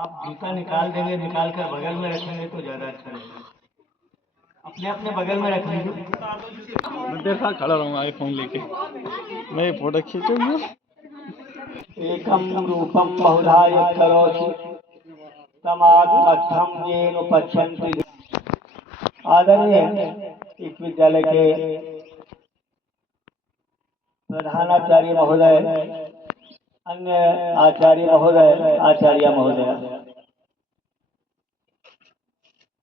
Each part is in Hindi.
आप जूता निकाल देंगे, निकाल कर बगल में रखेंगे तो ज़्यादा अच्छा रहेगा। अपने अपने बगल में रख लीजिए। मैं तेरे साथ खड़ा रहूँगा आगे फ़ोन लेके, मैं ये फोटो खींचूंगा। एकम रूपम बहुधा करोति समाधिमत्थम येन पश्यन्ति। आदरणीय इस विद्यालय के प्रधानाचार्य महोदय, अन्य आचार्य महोदय, आचार्य महोदय,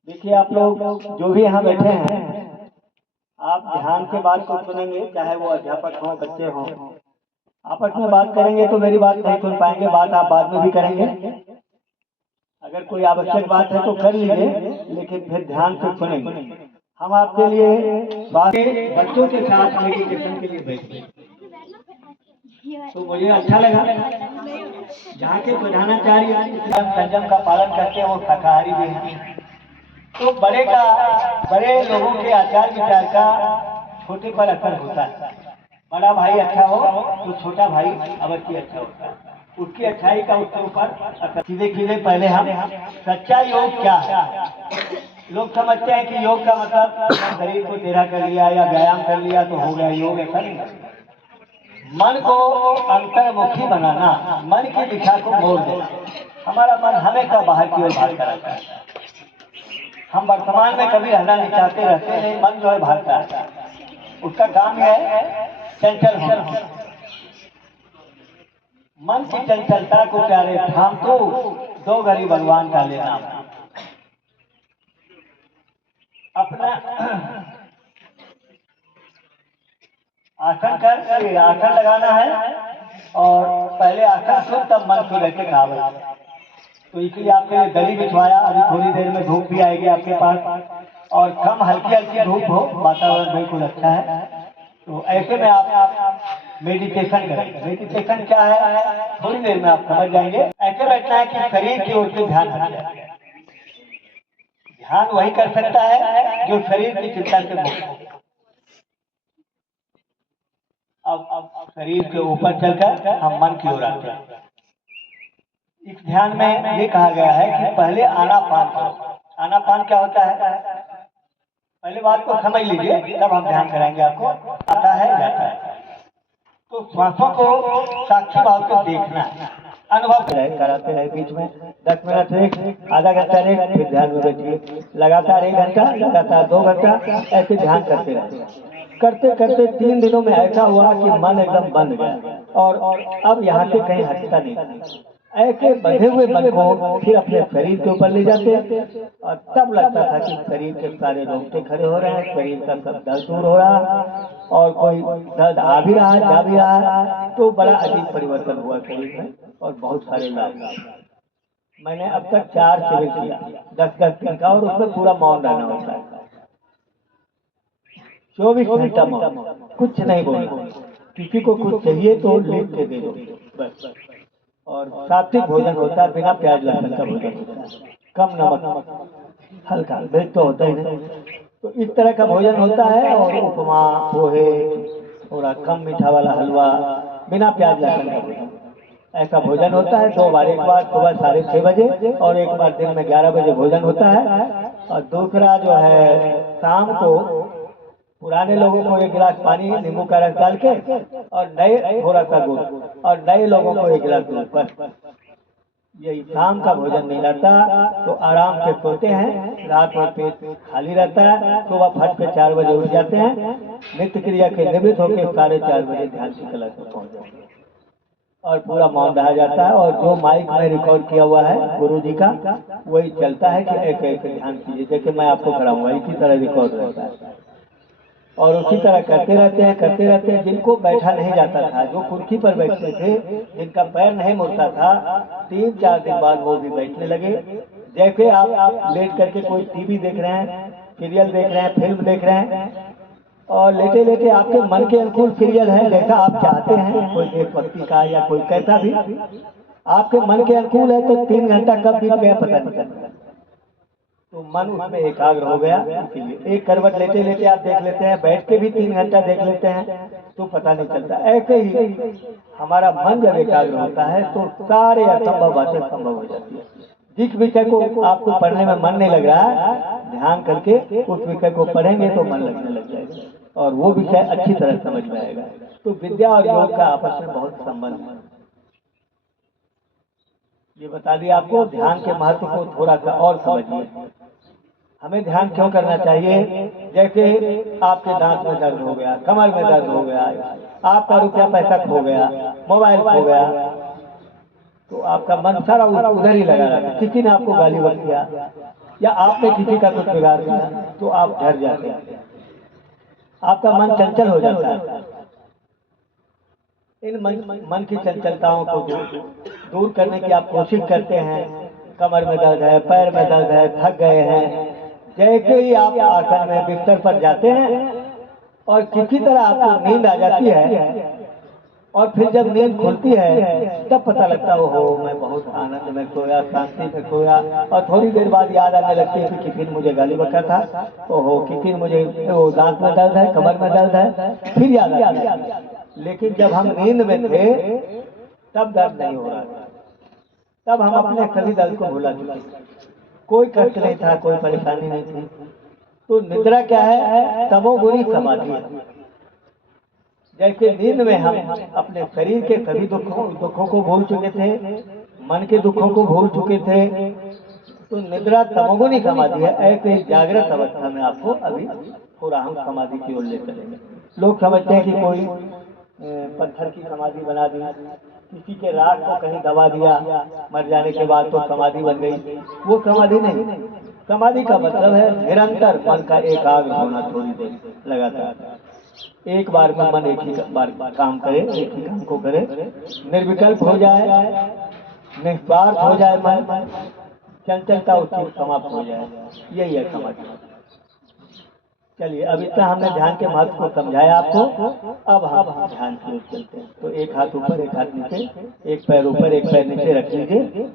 देखिए आप लोग जो भी यहाँ बैठे हैं, आप ध्यान से बात को सुनेंगे, चाहे वो अध्यापक हों, बच्चे हों। आपस में बात करेंगे तो मेरी बात नहीं सुन पाएंगे, बात आप बाद में भी करेंगे। अगर कोई आवश्यक बात है तो कर लीजिए, लेकिन फिर ध्यान से सुनेंगे। हम आपके लिए बच्चों के साथ मेडिटेशन के लिए बैठे, तो मुझे अच्छा लगा। यहाँ के प्रधानाचार्य संयम का पालन करते हैं, वो शाकाहारी भी हैं। तो बड़े लोगों के आचार विचार का छोटे पर असर होता है। बड़ा भाई अच्छा हो तो छोटा भाई अवश्य अच्छा होता है, उसकी अच्छाई का उसके ऊपर असर। सीधे सीधे पहले हम सच्चा योग क्या है। लोग समझते हैं कि योग का मतलब शरीर को टेढ़ा कर लिया या व्यायाम कर लिया तो हो गया योग। ऐसा नहीं है। मन को अंतर्मुखी बनाना, मन की दिशा को मोड़ देना। हमारा मन हमेशा बाहर की ओर भागता रहता है। हम वर्तमान में कभी रहना नहीं चाहते, रहते नहीं, मन जो है भागता है। उसका काम है चंचल होना। मन की चंचलता को प्यारे थाम तो दो घड़ी भगवान का लेना। अपना आसन कर, आसन लगाना है और पहले आसन सुन तब मन को रखे काबू। तो इसलिए आपके लिए दरी बिछवाया। अभी थोड़ी देर में धूप भी आएगी आपके पास और कम हल्की हल्की धूप हो, वातावरण बिल्कुल अच्छा है। तो ऐसे में आप मेडिटेशन करें। मेडिटेशन क्या है थोड़ी देर में आप समझ जाएंगे। ऐसे बैठना है कि शरीर की ओर से ध्यान हटे। ध्यान वही कर सकता है जो शरीर की चिंता से मुक्त हो। अब शरीर के ऊपर चलकर हम मन की ओर आते हैं। इस ध्यान में ये कहा गया है कि पहले आनापान करो। आनापान क्या होता है, पहले बात को समझ लीजिए, तब हम ध्यान कराएंगे आपको। आता है जाता है, तो श्वासों को साक्षी भाव से देखना है, अनुभव कराते रहे। बीच में 10 मिनट रेस्ट, आधा घंटा रेस्ट, फिर ध्यान में बैठिए। लगातार 1 घंटा, लगातार 2 घंटा, ऐसे ध्यान करते रहे। करते करते 3 दिनों में ऐसा हुआ कि मन एकदम बंद गया और अब यहाँ से कहीं हटता नहीं। ऐसे बंधे हुए मन को फिर अपने शरीर के ऊपर ले जाते और तब लगता था कि शरीर के सारे रोंगटे खड़े हो रहे हैं, शरीर का सब दर्द दूर हो रहा है और कोई दर्द आ भी रहा है, जा भी रहा है। तो बड़ा अजीब परिवर्तन हुआ शरीर में और बहुत सारे लाभ। मैंने अब तक 4 शिविर किया, 10-10 दिन का, और उसमें पूरा मौन रहना होता है। 24 घंटा मौन, कुछ नहीं बोलना। किसी को कुछ चाहिए तो लिख के दे दो बस। और सात्विक भोजन होता है, बिना प्याज लहसुन का भोजन होता है, कम नमक, हल्का, वेज तो होता ही नहीं। तो इस तरह का भोजन होता है। और उपमा, पोहे, थोड़ा कम मीठा वाला हलवा, बिना प्याज लहसुन का भोजन, ऐसा भोजन होता है। 2 बार, एक बार सुबह 6:30 बजे और एक बार दिन में 11 बजे भोजन होता है। और दूसरा जो है शाम को पुराने लोगों को 1 गिलास पानी नींबू का रस डाल के और नए थोड़ा सा गुड़, और नए लोगों को 1 गिलास दूध, बस यही शाम का भोजन नहीं रहता। तो आराम से सोते हैं, रात में पेट खाली रहता है, सुबह फट के 4 बजे उठ जाते हैं, नित्य क्रिया के निवृत्त होकर 4:30 बजे ध्यान की कला से पहुँच जाते हैं और पूरा मौन रहा जाता है। और जो माइक में रिकॉर्ड किया हुआ है गुरु जी का, वही चलता है कि ऐसे ऐसे ध्यान कीजिए, जैसे मैं आपको कराऊंगा इसी तरह रिकॉर्ड रहता है। और उसी तरह करते रहते हैं। जिनको बैठा नहीं जाता था, जो कुर्सी पर बैठते थे, जिनका पैर नहीं मुड़ता था, 3-4 दिन बाद वो भी बैठने लगे। जैसे आप लेट करके कोई टीवी देख रहे हैं, सीरियल देख रहे हैं, फिल्म देख रहे हैं, और लेटे लेटे आपके मन के अनुकूल सीरियल है, जैसा आप चाहते हैं, कोई देशभक्ति का या कोई कैसा भी आपके मन के अनुकूल है, तो 3 घंटा कब बीत गया पता नहीं चलता। तो मन उसमें एकाग्र हो गया। इसीलिए एक करवट लेटे लेटे आप देख लेते हैं, बैठ के भी 3 घंटा देख लेते हैं तो पता नहीं चलता। ऐसे ही हमारा मन जब एकाग्र होता है तो सारे असंभव बातें संभव हो जाती है। जिस विषय को आपको पढ़ने में मन नहीं लग रहा है, ध्यान करके उस विषय को पढ़ेंगे तो मन लगने लग जाएगा और वो विषय अच्छी तरह समझ में आएगा। तो विद्या और योग का आपस में बहुत संबंध है। ये बता दिया आपको। ध्यान के महत्व को थोड़ा सा और समझिए। हमें ध्यान क्यों करना चाहिए? जैसे आपके दांत में दर्द हो गया, कमर में दर्द हो गया, आपका रुपया पैसा खो गया, मोबाइल खो गया, तो आपका मन सारा उधर ही लगा रहता है। किसी ने आपको गाली बक दिया या आपने किसी का कुछ बिगाड़ दिया तो आप डर जाते हैं, आपका मन चंचल हो जाता है। इन मन की चंचलताओं को दूर करने की आप कोशिश करते हैं। कमर में दर्द है, पैर में दर्द है, थक गए हैं, जैसे ही आप आसन में बिस्तर पर जाते हैं और किसी तरह आपको नींद आ जाती है और फिर जब नींद खुलती है तब पता लगता है ओहो मैं बहुत आनंद में सोया, शांति में सोया। और थोड़ी देर बाद याद आने लगती है कि किसी ने मुझे गाली बका था, ओहो किसी ने मुझे, वो दांत में दर्द है, कमर में दर्द है, फिर याद आती है। लेकिन जब हम नींद में थे तब दर्द नहीं हो रहा था, तब हम अपने सभी दर्द को भुला चुके थे, कोई कष्ट नहीं था, कोई परेशानी नहीं थी। तो निद्रा क्या है? तमोगुणी समाधि है। जैसे नींद में हम अपने शरीर के सभी दुखों को भूल चुके थे, मन के दुखों को भूल चुके थे, तो निद्रा तमोगुणी समाधि है। ऐसे ही जागृत अवस्था में आपको अभी थोड़ा हम समाधि की ओर ले चलेंगे। लोग समझते हैं कि कोई पत्थर की समाधि बना दी, किसी के राख को कहीं दबा दिया, मर जाने के बाद तो समाधि बन गई। वो समाधि नहीं। समाधि का मतलब है निरंतर मन का एकाग्र होना, थोड़ी देर लगातार एक बार में मन एक ही बार काम करे, एक ही काम को करे, निर्विकल्प हो जाए, निस्वार्थ हो जाए मन, चंचलता उसकी समाप्त हो जाए। यही है समाधि। चलिए, अब इतना हमने ध्यान के महत्व को समझाया आपको। अब हम ध्यान की ओर चलते हैं। तो एक हाथ ऊपर, एक हाथ नीचे, एक पैर ऊपर, एक पैर नीचे रख लीजिए।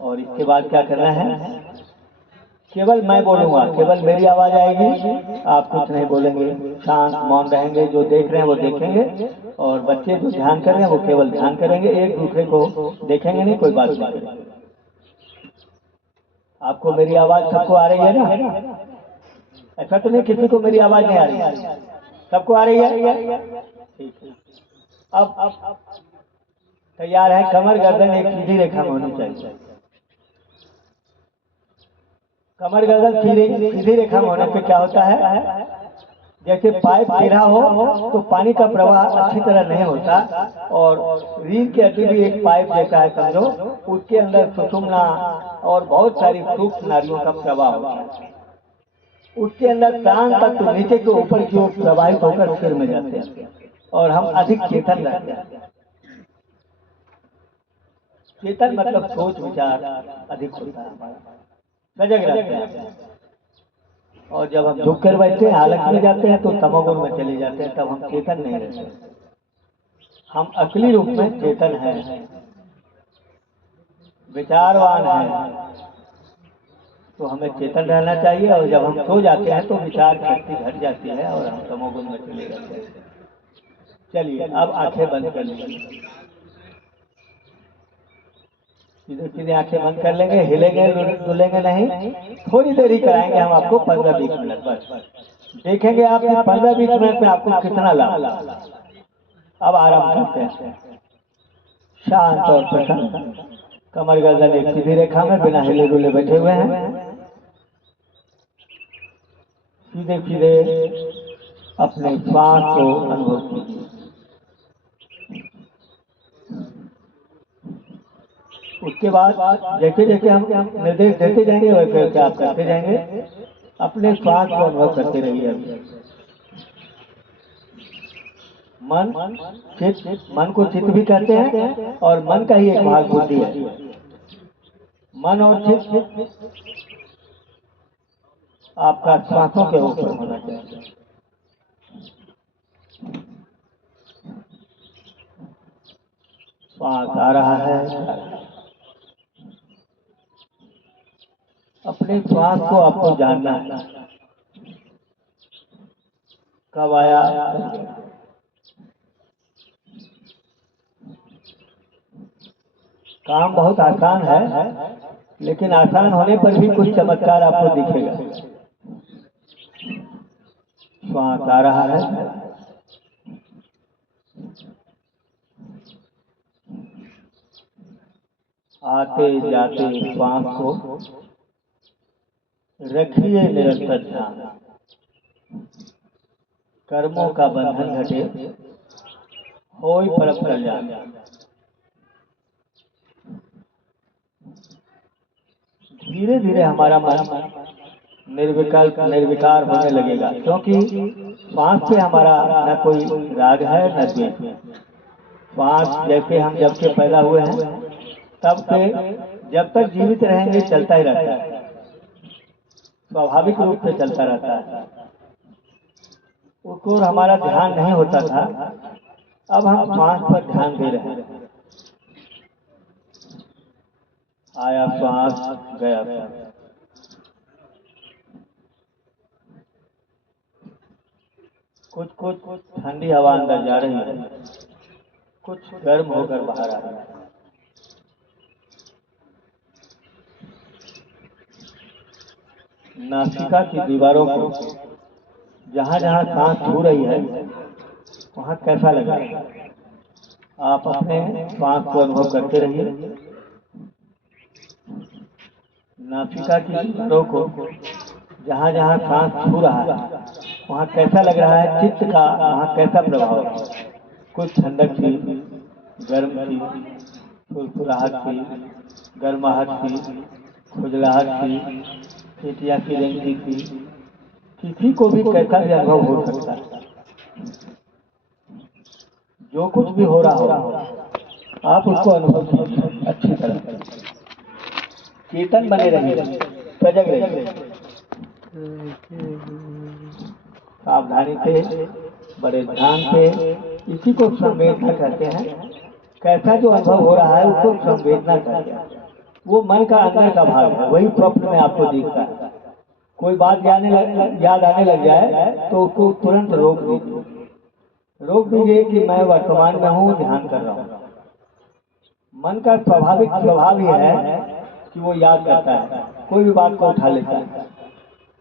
और इसके बाद क्या करना है? केवल मैं बोलूंगा, केवल मेरी आवाज आएगी, आप कुछ नहीं बोलेंगे, शांत मौन रहेंगे। जो देख रहे हैं वो देखेंगे और बच्चे जो ध्यान कर रहे हैं वो केवल ध्यान करेंगे, एक दूसरे को देखेंगे नहीं, कोई बात नहीं करेंगे। आपको मेरी आवाज सबको आ रही है ना? ऐसा तो नहीं किसी को मेरी आवाज नहीं आ रही है? सबको आ रही है? ठीक है। अब तैयार है? कमर गर्दन एक सीधी रेखा में होनी चाहिए। कमर गर्दन सीधी रेखा में होने से क्या होता है? जैसे पाइप टेढ़ा हो तो पानी का प्रवाह अच्छी तरह नहीं होता, और रीढ़ की हड्डी भी एक पाइप जैसा है समझो, उसके अंदर सुषुम्ना और बहुत सारी सूक्ष्म नाड़ियों का प्रवाह होता है। उसके अंदर प्राण तत्व नीचे के ऊपर की ओर प्रवाहित होकर सिर में जाते हैं और हम अधिक चेतन रहते हैं। चेतन मतलब सोच विचार अधिक होता है हमारा, सजग रहते हैं। और जब हम झुक कर बैठते हैं, हालत में जाते हैं तो तमोगुण में चले जाते हैं, तब हम चेतन नहीं रहते। हम असली रूप में चेतन हैं, विचारवान हैं। तो हमें चेतन रहना चाहिए। और जब हम सो जाते हैं तो विचार शक्ति घट जाती है और हम तमोगुण में चले जाते हैं। चलिए, अब आंखें बंद कर लीजिए। सीधे सीधे आंखें बंद कर लेंगे, हिलेंगे डुलेंगे नहीं। थोड़ी देर ही कराएंगे हम आपको, 15-20 मिनट बस। देखेंगे आप 15-20 मिनट में आपको कितना लाभ। अब आराम करते हैं, शांत और प्रसन्न, कमर गर्दन एक सीधी रेखा में, बिना हिले डुले बैठे हुए हैं। सीधे सीधे अपने श्वास को अनुभव कीजिए। उसके बाद जैसे जैसे हम निर्देश देते जाएंगे वैसे वैसे आप करते जाएंगे। अपने श्वास को अनुभव करते रहिए। मन को चित्त भी कहते हैं और मन का ही एक भाग बुद्धि है। मन और चित्त आपका श्वासों के ऊपर होना चाहिए। श्वास आ रहा है, अपने श्वास को आपको जानना है, कब आया, काम बहुत आसान है, लेकिन आसान होने पर भी कुछ चमत्कार आपको दिखेगा। श्वास आ रहा है, आते जाते श्वास को रखिए निरंतर ध्यान। कर्मों का बंधन घटे, होय परम कल्याण। धीरे धीरे हमारा मन निर्विकल्प निर्विकार होने लगेगा, क्योंकि श्वास पे हमारा न कोई राग है न द्वेष। श्वास जैसे हम जब से पैदा हुए हैं तब से जब तक जीवित रहेंगे चलता ही रहता है, स्वाभाविक रूप से चलता रहता है। उसको हमारा ध्यान नहीं होता था, अब हम श्वास पर ध्यान दे रहे हैं। आया श्वास, गया श्वास। कुछ कुछ ठंडी हवा अंदर जा रही है, कुछ गर्म होकर बाहर आ रही है। नासिका की दीवारों को जहाँ जहाँ सांस छू रही है वहाँ कैसा लग रहा है, आप अपने श्वास को अनुभव करते रहिए। नासिका की दीवारों को जहाँ जहाँ सांस छू रहा है वहाँ कैसा लग रहा है, चित्त का वहाँ कैसा प्रभाव है। कुछ ठंडक थी, गर्म थी, फुरफुराहट थी, गर्माहट थी, खुजलाहट थी, पेटियां की रेंगती थी। किसी को भी कैसा भी अनुभव हो सकता है। जो कुछ भी हो रहा हो आप उसको अनुभव कीजिए अच्छी तरह। चेतन बने रहिए, सजग रहिए, सावधानी से, बड़े ध्यान से। इसी को संवेदना कहते हैं। कैसा जो अनुभव हो रहा है उसको संवेदना कहते हैं। वो मन का अंदर का भाग है, वही स्वप्न में आपको दिखता है। कोई बात याद आने लग जाए तो उसको तुरंत रोक दीजिए कि मैं वर्तमान में हूँ, ध्यान कर रहा हूँ। मन का स्वाभाविक स्वभाव ही है कि वो याद करता है, कोई भी बात को उठा लेता है।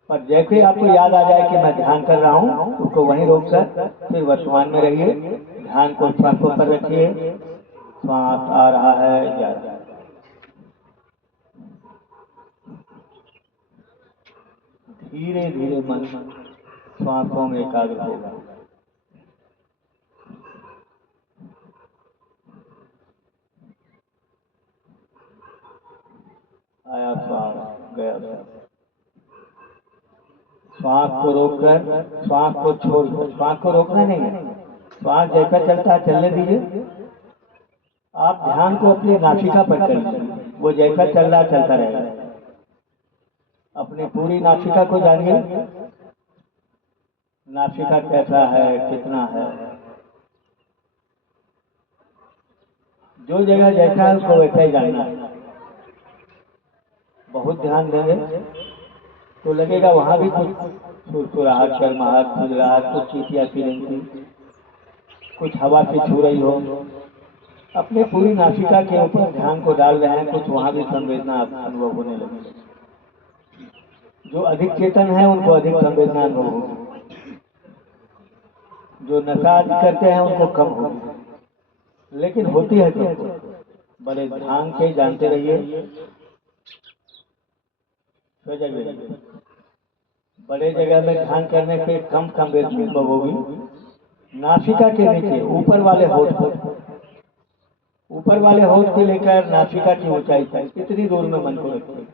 पर जैसे आपको याद आ जाए कि मैं ध्यान कर रहा हूँ, उसको वहीं रोककर फिर वर्तमान में रहिए। ध्यान को श्वासों पर रखिए। श्वास आ रहा है, जा रहा है। धीरे धीरे मन श्वासों में एकाग्र होगा। आया श्वास, गया श्वास। श्वास को रोककर, श्वास को छोड़कर, श्वास को रोकना नहीं है। श्वास जैसा चलता है चलने दीजिए। आप ध्यान को अपनी नासिका पर कर लीजिए, वो जैसा चल रहा चलता रहेगा। अपनी पूरी नासिका को जानिए, नासिका कैसा है, कितना है। जो जगह जैसा है उसको वैसा ही जानना है। बहुत ध्यान देंगे तो लगेगा वहां भी कुछ सुरसुराहट, गर्माहट, खुजलाहट, कुछ चीटियां सी रही, कुछ हवा की छू रही हो। अपने पूरी नासिका के ऊपर ध्यान को डाल रहे हैं, कुछ वहां भी संवेदना अनुभव होने लगी। जो अधिक चेतन है उनको अधिक संवेदना अनुभव होगी, जो नशा आदि करते हैं उनको कम होगी, लेकिन होती है तो बड़े ध्यान से जानते रहिए। बड़े जगह में ध्यान करने से कम संवेदना अनुभव होगी। नासिका के नीचे ऊपर वाले होठ से लेकर नासिका की ऊंचाई तक इतनी दूर में मन को रखिए।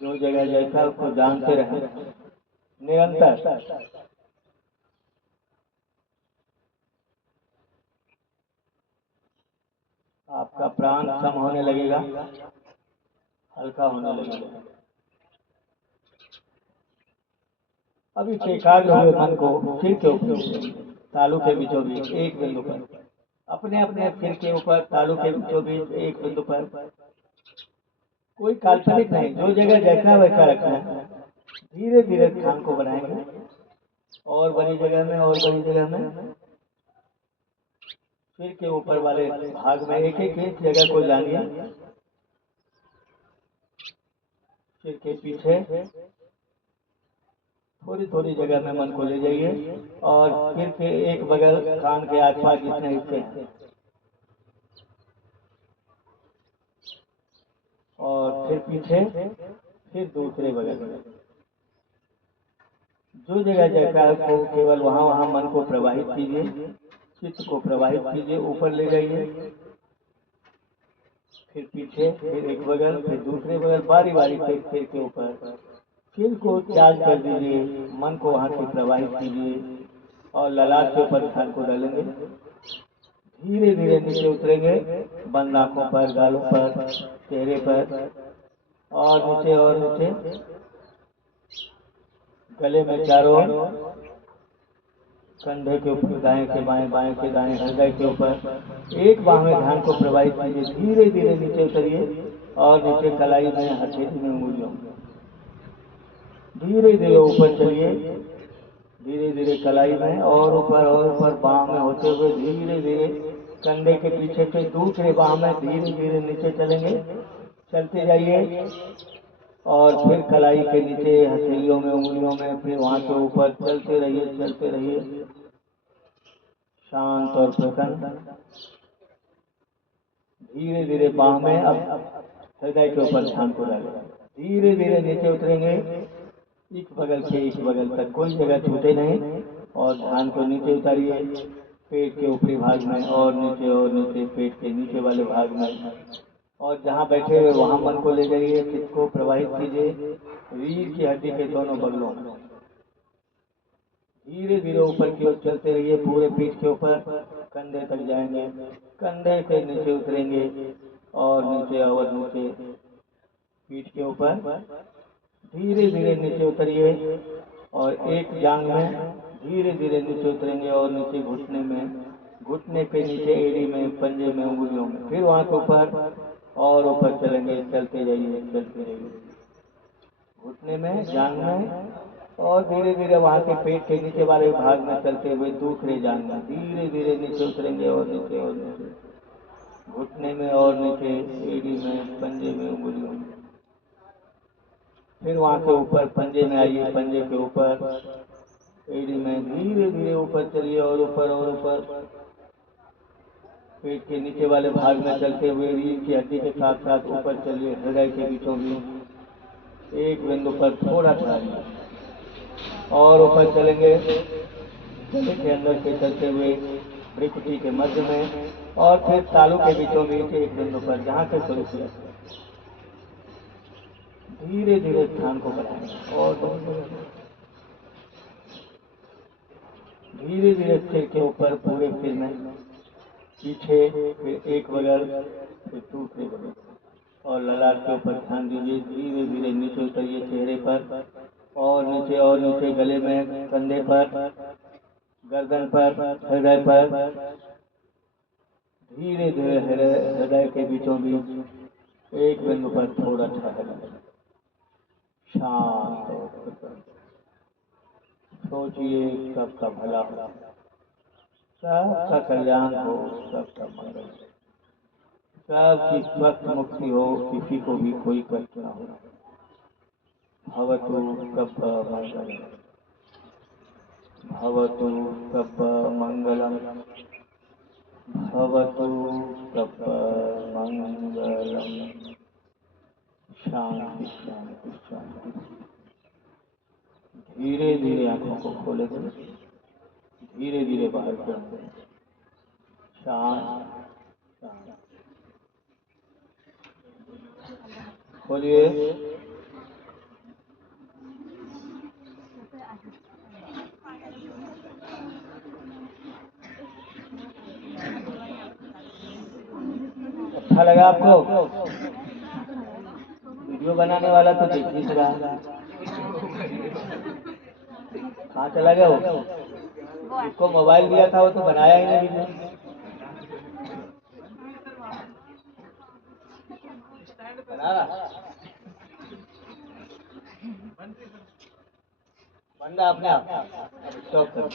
जो जगह जैसा उसको जानते रहें निरंतर। आपका प्राण सम होने लगेगा, हल्का होने लगेगा। अभी एकाग्र हुए मन को सिर के ऊपर, तालू के बीचों बीच एक बिंदु पर, अपने अपने सिर के ऊपर तालू के बीचों बीच एक बिंदु पर। कोई काल्पनिक नहीं, जो जगह जैसा वैसा रखना है। धीरे धीरे ध्यान को बढ़ाएंगे और बड़ी जगह में और बड़ी जगह में। सिर के ऊपर वाले भाग में एक एक जगह को जानिए। सिर के पीछे थोड़ी थोड़ी जगह में मन को ले जाइए और सिर के एक बगल कान के आसपास जितने हिस्से हैं और फिर पीछे, फिर दूसरे बगल में जो जगह जैसा है उसको केवल वहाँ वहाँ मन को प्रवाहित कीजिए, चित्त को प्रवाहित कीजिए, ऊपर ले जाइए। फिर पीछे, फिर एक बगल, फिर दूसरे बगल, बारी बारी से सिर के ऊपर। सिर को चार्ज कर दीजिए, मन को वहाँ से प्रवाहित कीजिए और ललाट के ऊपर ध्यान को डालेंगे। धीरे धीरे नीचे उतरेंगे, बंद आंखों पर, गालों पर, चेहरे पर और नीचे और नीचे, गले में चारों, कंधे के ऊपर, दाएं से बाएं, बाएं से दाएं, हृदय के ऊपर। एक बाह में ध्यान को प्रवाहित कीजिए, धीरे धीरे नीचे उतरिए और नीचे कलाई में, हथेली में उंगलियों, धीरे धीरे ऊपर चलिए, धीरे धीरे कलाई में और ऊपर बाह में होते हुए धीरे धीरे कंधे के पीछे से दूसरे बाह में धीरे धीरे नीचे चलेंगे। चलते जाइए और फिर कलाई के नीचे, हथेलियों में, उंगलियों में, फिर वहां से ऊपर चलते रहिए, चलते रहिए, शांत और प्रसन्न। धीरे धीरे बाह में, अब हृदय के ऊपर ध्यान को डालें। धीरे धीरे नीचे उतरेंगे, एक बगल से एक बगल तक, कोई जगह छूटे नहीं और ध्यान को नीचे उतारिए, पेट के ऊपरी भाग में और नीचे, पेट के नीचे वाले भाग में और जहाँ बैठे हुए वहाँ मन को ले जाइए, चित्त को प्रवाहित कीजिए रीढ़ की हड्डी के दोनों बगलों में। धीरे धीरे ऊपर की ओर चलते रहिए, पूरे पीठ के ऊपर, कंधे तक जाएंगे, कंधे से नीचे उतरेंगे और नीचे और नीचे, पीठ के ऊपर धीरे धीरे नीचे उतरिए और एक जांग में धीरे धीरे नीचे उतरेंगे और नीचे घुटने में, घुटने के नीचे एड़ी में, पंजे में, उंगलियों में, फिर वहां के ऊपर और ऊपर चलेंगे, चलते जाइए, चलते जाइए, घुटने में, जांग में और धीरे धीरे वहां के पेट के नीचे वाले भाग में चलते हुए दूसरे जांग में धीरे धीरे नीचे उतरेंगे और नीचे और नीचे, घुटने में और नीचे, एड़ी में, पंजे में, उंगलियों में, फिर वहां के ऊपर पंजे में आइए, पंजे के ऊपर, एड़ी में धीरे धीरे ऊपर चलिए और ऊपर, पेट के नीचे वाले भाग में चलते हुए रीढ़ की हड्डी के साथ साथ ऊपर चलिए, हृदय के बीचों बीच एक बिंदु पर थोड़ा ठहरिए और ऊपर चलेंगे, गले के अंदर से चलते हुए भ्रिकुटी के मध्य में और फिर तालू के बीचों बीच एक बिंदु पर, जहाँ से शुरू किया। धीरे धीरे ध्यान को बढ़ाएं और धीरे धीरे सिर के ऊपर, पूरे सिर में, पीछे, फिर एक बगल, फिर दूसरे बगल और ललाट के ऊपर ध्यान दीजिए। धीरे धीरे नीचे उतरिए, चेहरे पर और नीचे, गले में, कंधे पर, गर्दन पर, हृदय पर, धीरे धीरे हृदय के बीचों बीच एक बिंदु पर थोड़ा ठहरिए, शांत और प्रसन्न। सोचिए सबका भला हो, सबका कल्याण हो, सबका मंगल, सबकी स्वस्थ मुक्ति हो, किसी को भी कोई कष्ट न हो। भवतु कब्ब मंगलम, भवतु कब्ब मंगलम, भवतु कब्ब मंगलम। शांति शांति शांति। धीरे धीरे आंखों को खोलेंगे, धीरे धीरे बाहर करेंगे, शांत शांत। खोलिए, अच्छा लगा आपको? वीडियो बनाने वाला तो देख ही रहा है, कहाँ चला गया वो? जिसको मोबाइल दिया था वो तो बनाया ही नहीं वीडियो। बना रहा बन रहा अपने आप, स्टॉप कर।